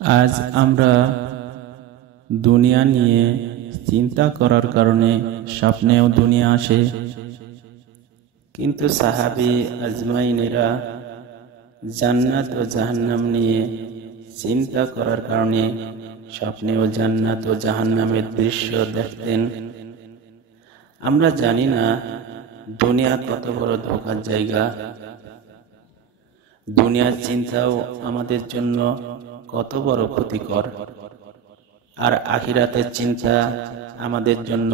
আজ আমরা দুনিয়া নিয়ে চিন্তা করার কারণে স্বপ্নেও দুনিয়া আসে, কিন্তু সাহাবী আজমাইনেরা জান্নাত ও জাহান্নাম নিয়ে চিন্তা করার কারণে স্বপ্নেও জান্নাত ও জাহান্নামের দৃশ্য দেখতেন। আমরা জানি না দুনিয়া কত বড় ধোঁকার জায়গা, দুনিয়ার চিন্তাও আমাদের জন্য কত বড় ক্ষতিকর, আর আখিরাতের চিন্তা আমাদের জন্য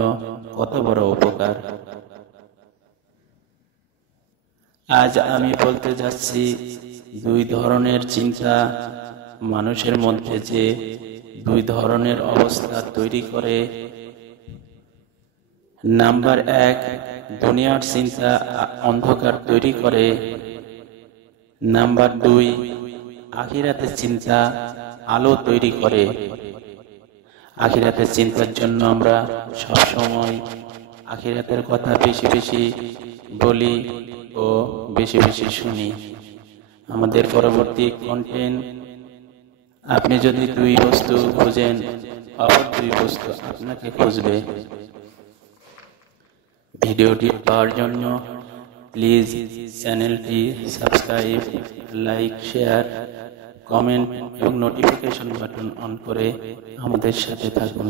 কত বড় উপকার। আজ আমি বলতে যাচ্ছি দুই ধরনের চিন্তা মানুষের মধ্যে যে দুই ধরনের অবস্থা তৈরি করে। নাম্বার 1, দুনিয়ার চিন্তা অন্ধকার তৈরি করে। নাম্বার 2, আখিরাতের চিন্তা আলো তৈরি করে। আখিরাতের চিন্তার জন্য আমরা সবসময় আখিরাতের কথা বেশি বেশি বলি ও বেশি বেশি শুনি। আমাদের পরবর্তী কন্টেন্ট, আপনি যদি দুই বস্তু খুঁজেন, অপর দুই বস্তু আপনাকে খুঁজবে। ভিডিওটি পাওয়ার জন্য প্লিজ চ্যানেলটি সাবস্ক্রাইব, লাইক, শেয়ার, কমেন্ট এবং নোটিফিকেশন বাটন অন করে আমাদের সাথে থাকুন।